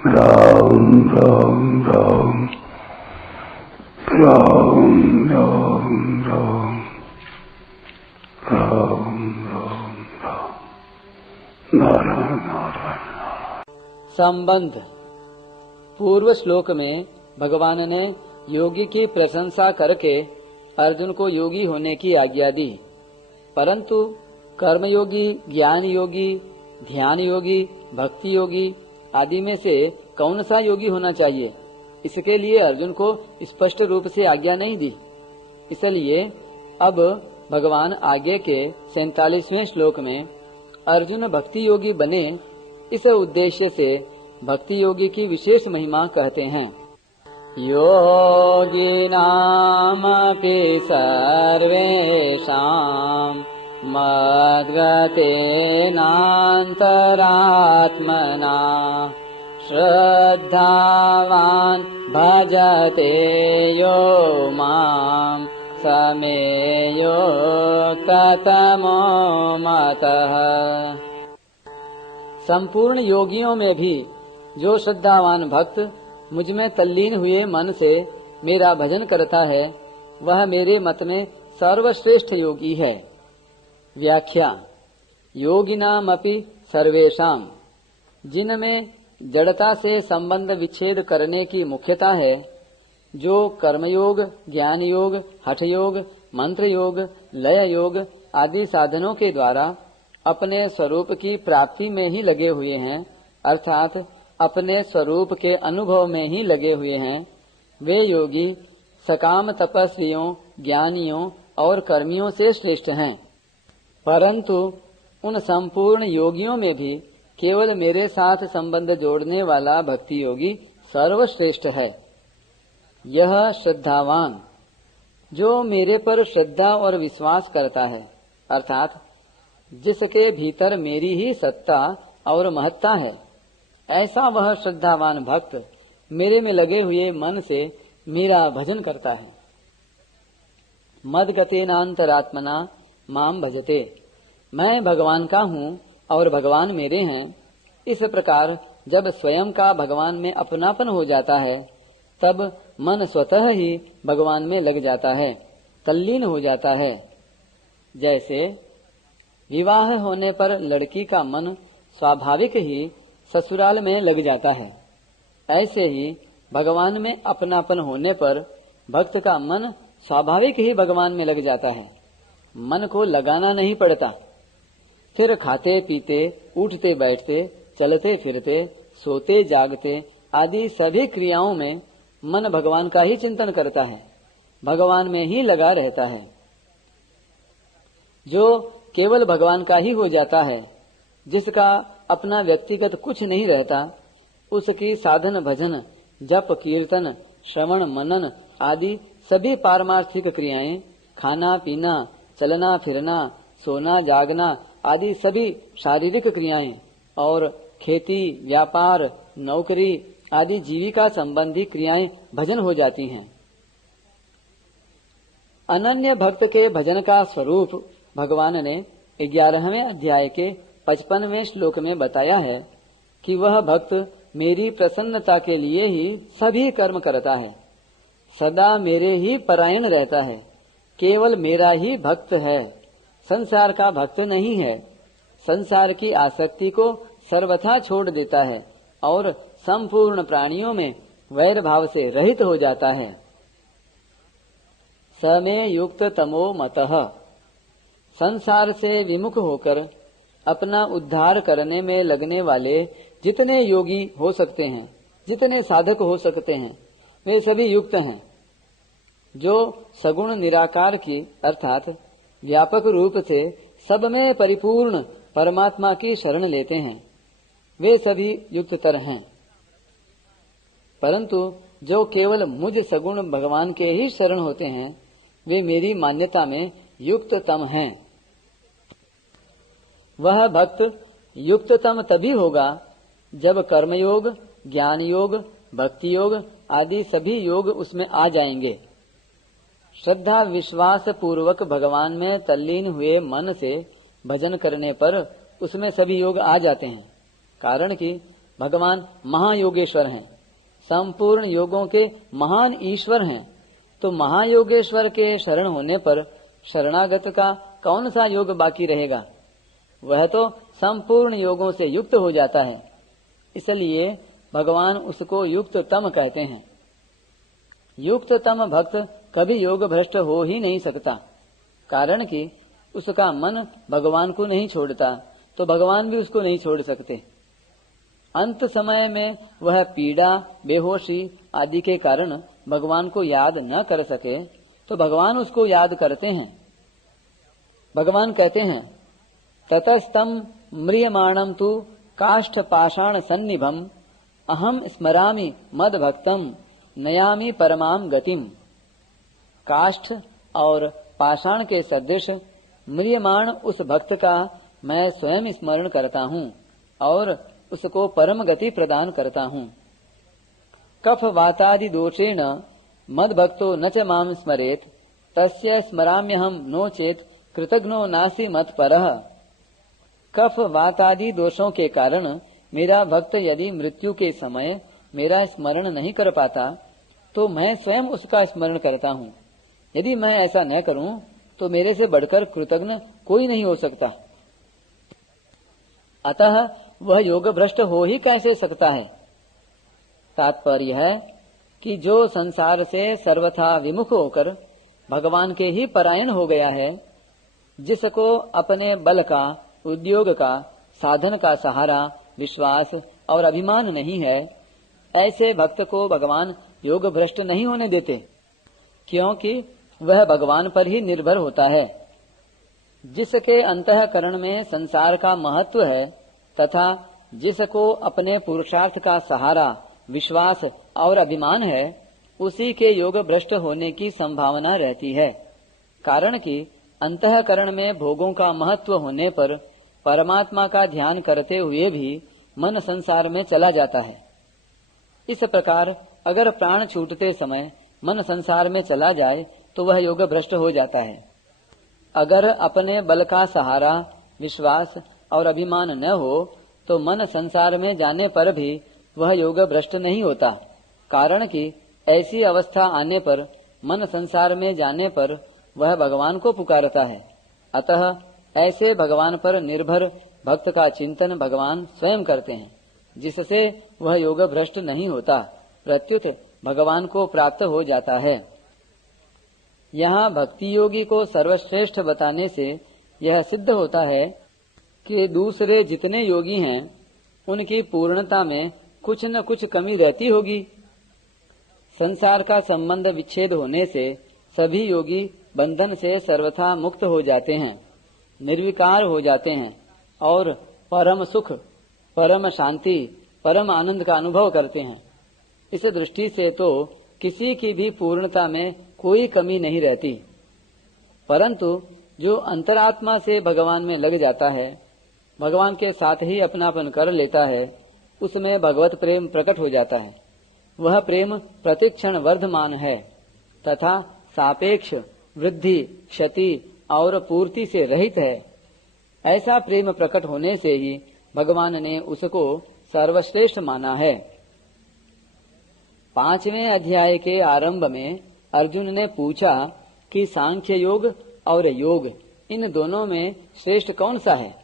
राम राम राम राम राम राम राम राम राम नारायण नारायण। संबंध। पूर्व श्लोक में भगवान ने योगी की प्रशंसा करके अर्जुन को योगी होने की आज्ञा दी, परंतु कर्मयोगी, ज्ञान योगी, ध्यान योगी, भक्ति योगी आदि में से कौन सा योगी होना चाहिए, इसके लिए अर्जुन को स्पष्ट रूप से आज्ञा नहीं दी। इसलिए अब भगवान आगे के 47वें श्लोक में अर्जुन भक्ति योगी बने, इस उद्देश्य से भक्ति योगी की विशेष महिमा कहते हैं। योगिनामपि सर्वेषां मद्गतेनान्तरात्मना श्रद्धावान् भजते यो मां समे युक्ततमो मतः। संपूर्ण योगियों में भी जो श्रद्धावान भक्त मुझ में तल्लीन हुए मन से मेरा भजन करता है, वह मेरे मत में सर्वश्रेष्ठ योगी है। व्याख्या। योगिनामपि सर्वेषां, जिनमें जड़ता से संबंध विच्छेद करने की मुख्यता है, जो कर्मयोग, ज्ञान योग, हठ योग, मंत्र योग, लय योग आदि साधनों के द्वारा अपने स्वरूप की प्राप्ति में ही लगे हुए हैं, अर्थात अपने स्वरूप के अनुभव में ही लगे हुए हैं, वे योगी सकाम तपस्वियों, ज्ञानियों और कर्मियों से श्रेष्ठ हैं। परंतु उन संपूर्ण योगियों में भी केवल मेरे साथ संबंध जोड़ने वाला भक्ति योगी सर्वश्रेष्ठ है। यह श्रद्धावान, जो मेरे पर श्रद्धा और विश्वास करता है, अर्थात जिसके भीतर मेरी ही सत्ता और महत्ता है, ऐसा वह श्रद्धावान भक्त मेरे में लगे हुए मन से मेरा भजन करता है। मद्गतेनान्तरात्मना माम भजते, मैं भगवान का हूँ और भगवान मेरे हैं। इस प्रकार जब स्वयं का भगवान में अपनापन हो जाता है, तब मन स्वतः ही भगवान में लग जाता है, तल्लीन हो जाता है। जैसे विवाह होने पर लड़की का मन स्वाभाविक ही ससुराल में लग जाता है, ऐसे ही भगवान में अपनापन होने पर भक्त का मन स्वाभाविक ही भगवान में लग जाता है, मन को लगाना नहीं पड़ता। फिर खाते पीते, उठते बैठते, चलते फिरते, सोते जागते आदि सभी क्रियाओं में मन भगवान का ही चिंतन करता है, भगवान में ही लगा रहता है। जो केवल भगवान का ही हो जाता है, जिसका अपना व्यक्तिगत कुछ नहीं रहता, उसकी साधन भजन, जप कीर्तन, श्रवण मनन आदि सभी पारमार्थिक क्रियाएं, खाना पीना, चलना फिरना, सोना जागना आदि सभी शारीरिक क्रियाएं और खेती, व्यापार, नौकरी आदि जीविका संबंधी क्रियाएं भजन हो जाती हैं। अनन्य भक्त के भजन का स्वरूप भगवान ने 11वें अध्याय के 55वें श्लोक में बताया है कि वह भक्त मेरी प्रसन्नता के लिए ही सभी कर्म करता है, सदा मेरे ही परायण रहता है, केवल मेरा ही भक्त है, संसार का भक्त नहीं है। संसार की आसक्ति को सर्वथा छोड़ देता है और संपूर्ण प्राणियों में वैर भाव से रहित हो जाता है। समे युक्त तमो मतः, संसार से विमुख होकर अपना उद्धार करने में लगने वाले जितने योगी हो सकते हैं, जितने साधक हो सकते हैं, वे सभी युक्त हैं। जो सगुण निराकार की अर्थात व्यापक रूप से सब में परिपूर्ण परमात्मा की शरण लेते हैं, वे सभी युक्ततर हैं। परंतु जो केवल मुझ सगुण भगवान के ही शरण होते हैं, वे मेरी मान्यता में युक्ततम हैं। वह भक्त युक्ततम तभी होगा जब कर्मयोग, ज्ञान योग, भक्ति योग आदि सभी योग उसमें आ जाएंगे। श्रद्धा विश्वास पूर्वक भगवान में तल्लीन हुए मन से भजन करने पर उसमें सभी योग आ जाते हैं, कारण कि भगवान महायोगेश्वर हैं, संपूर्ण योगों के महान ईश्वर हैं। तो महायोगेश्वर के शरण होने पर शरणागत का कौन सा योग बाकी रहेगा? वह तो संपूर्ण योगों से युक्त हो जाता है। इसलिए भगवान उसको युक्त तम कहते हैं। युक्त तम भक्त कभी योग भ्रष्ट हो ही नहीं सकता, कारण कि उसका मन भगवान को नहीं छोड़ता, तो भगवान भी उसको नहीं छोड़ सकते। अंत समय में वह पीड़ा, बेहोशी आदि के कारण भगवान को याद न कर सके, तो भगवान उसको याद करते हैं। भगवान कहते हैं, ततस्तम म्रियमाणम तु काष्ठ पाषाण सन्निभम अहम स्मरामि मद भक्तम नयामि परमाम गतिम। काष्ठ और पाषाण के सदृश म्रियमाण उस भक्त का मैं स्वयं स्मरण करता हूँ और उसको परम गति प्रदान करता हूँ। कफ वातादि दोषेण मद भक्तो न च माम स्मरेत तस्य स्मराम्यहम नो चेत कृतघ्नो नासी मत परः। कफ वातादि दोषों के कारण मेरा भक्त यदि मृत्यु के समय मेरा स्मरण नहीं कर पाता, तो मैं स्वयं उसका स्मरण करता हूँ। यदि मैं ऐसा न करूं तो मेरे से बढ़कर कृतघ्न कोई नहीं हो सकता। अतः वह योग भ्रष्ट हो ही कैसे सकता है? तात्पर्य है कि जो संसार से सर्वथा विमुख होकर भगवान के ही परायण हो गया है, जिसको अपने बल का, उद्योग का, साधन का सहारा, विश्वास और अभिमान नहीं है, ऐसे भक्त को भगवान योग भ्रष्ट नहीं होने देते, क्योंकि वह भगवान पर ही निर्भर होता है। जिसके अंतःकरण में संसार का महत्व है तथा जिसको अपने पुरुषार्थ का सहारा, विश्वास और अभिमान है, उसी के योग भ्रष्ट होने की संभावना रहती है। कारण कि अंतःकरण में भोगों का महत्व होने पर परमात्मा का ध्यान करते हुए भी मन संसार में चला जाता है। इस प्रकार अगर प्राण छूटते समय मन संसार में चला जाए तो वह योग भ्रष्ट हो जाता है। अगर अपने बल का सहारा, विश्वास और अभिमान न हो तो मन संसार में जाने पर भी वह योग भ्रष्ट नहीं होता, कारण कि ऐसी अवस्था आने पर मन संसार में जाने पर वह भगवान को पुकारता है। अतः ऐसे भगवान पर निर्भर भक्त का चिंतन भगवान स्वयं करते हैं, जिससे वह योग भ्रष्ट नहीं होता, प्रत्युत भगवान को प्राप्त हो जाता है। यहाँ भक्ति योगी को सर्वश्रेष्ठ बताने से यह सिद्ध होता है कि दूसरे जितने योगी हैं उनकी पूर्णता में कुछ न कुछ कमी रहती होगी। संसार का संबंध विच्छेद होने से सभी योगी बंधन से सर्वथा मुक्त हो जाते हैं, निर्विकार हो जाते हैं और परम सुख, परम शांति, परम आनंद का अनुभव करते हैं। इस दृष्टि से तो किसी की भी पूर्णता में कोई कमी नहीं रहती। परंतु जो अंतरात्मा से भगवान में लग जाता है, भगवान के साथ ही अपनापन कर लेता है, उसमें भगवत प्रेम प्रकट हो जाता है। वह प्रेम प्रतिक्षण वर्धमान है तथा सापेक्ष, वृद्धि, क्षति और पूर्ति से रहित है। ऐसा प्रेम प्रकट होने से ही भगवान ने उसको सर्वश्रेष्ठ माना है। 5वें अध्याय के आरंभ में अर्जुन ने पूछा कि सांख्य योग और योग, इन दोनों में श्रेष्ठ कौन सा है?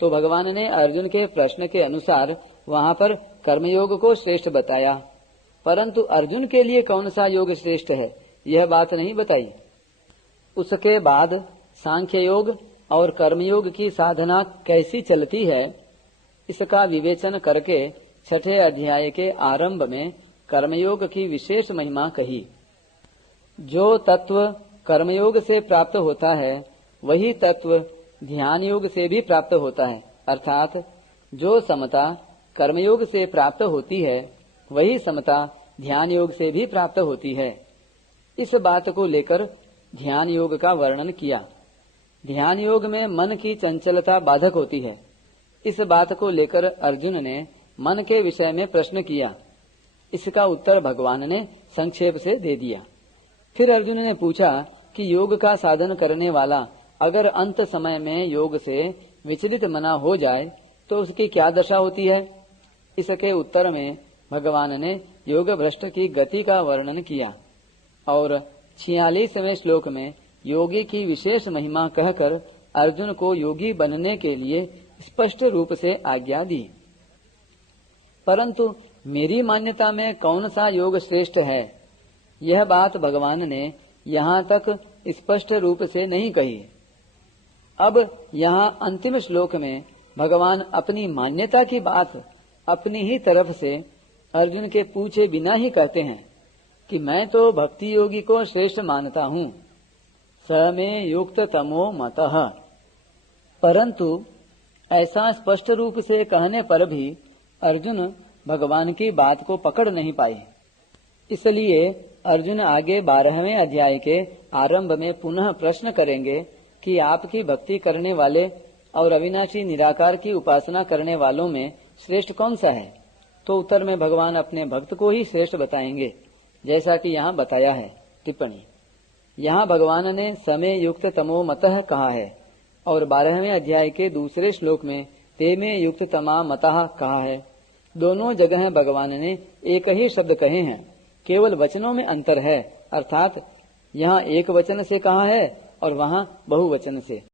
तो भगवान ने अर्जुन के प्रश्न के अनुसार वहाँ पर कर्मयोग को श्रेष्ठ बताया, परंतु अर्जुन के लिए कौन सा योग श्रेष्ठ है यह बात नहीं बताई। उसके बाद सांख्य योग और कर्मयोग की साधना कैसी चलती है, इसका विवेचन करके 6ठे अध्याय के आरंभ में कर्मयोग की विशेष महिमा कही। जो तत्व कर्मयोग से प्राप्त होता है वही तत्व ध्यान योग से भी प्राप्त होता है, अर्थात जो समता कर्मयोग से प्राप्त होती है वही समता ध्यान योग से भी प्राप्त होती है। इस बात को लेकर ध्यान योग का वर्णन किया। ध्यान योग में मन की चंचलता बाधक होती है। इस बात को लेकर अर्जुन ने मन के विषय में प्रश्न किया। इसका उत्तर भगवान ने संक्षेप से दे दिया। फिर अर्जुन ने पूछा कि योग का साधन करने वाला अगर अंत समय में योग से विचलित मना हो जाए तो उसकी क्या दशा होती है? इसके उत्तर में भगवान ने योग भ्रष्ट की गति का वर्णन किया और 46वें श्लोक में योगी की विशेष महिमा कहकर अर्जुन को योगी बनने के लिए स्पष्ट रूप से आज्ञा दी। परंतु मेरी मान्यता में कौन सा योग श्रेष्ठ है, यह बात भगवान ने यहाँ तक स्पष्ट रूप से नहीं कही। अब यहाँ अंतिम श्लोक में भगवान अपनी मान्यता की बात अपनी ही तरफ से अर्जुन के पूछे बिना ही कहते हैं कि मैं तो भक्ति योगी को श्रेष्ठ मानता हूँ, स में युक्त तमो मतः। परंतु ऐसा स्पष्ट रूप से कहने पर भी अर्जुन भगवान की बात को पकड़ नहीं पाए। इसलिए अर्जुन आगे 12वें अध्याय के आरंभ में पुनः प्रश्न करेंगे कि आपकी भक्ति करने वाले और अविनाशी निराकार की उपासना करने वालों में श्रेष्ठ कौन सा है। तो उत्तर में भगवान अपने भक्त को ही श्रेष्ठ बताएंगे, जैसा कि यहाँ बताया है। टिप्पणी, यहाँ भगवान ने समय युक्त तमो मतः कहा है और 12वें अध्याय के दूसरे श्लोक में ते में युक्त तमा मतः कहा है। दोनों जगह भगवान ने एक ही शब्द कहे हैं, केवल वचनों में अंतर है, अर्थात यहाँ एक वचन से कहा है और वहाँ बहुवचन से।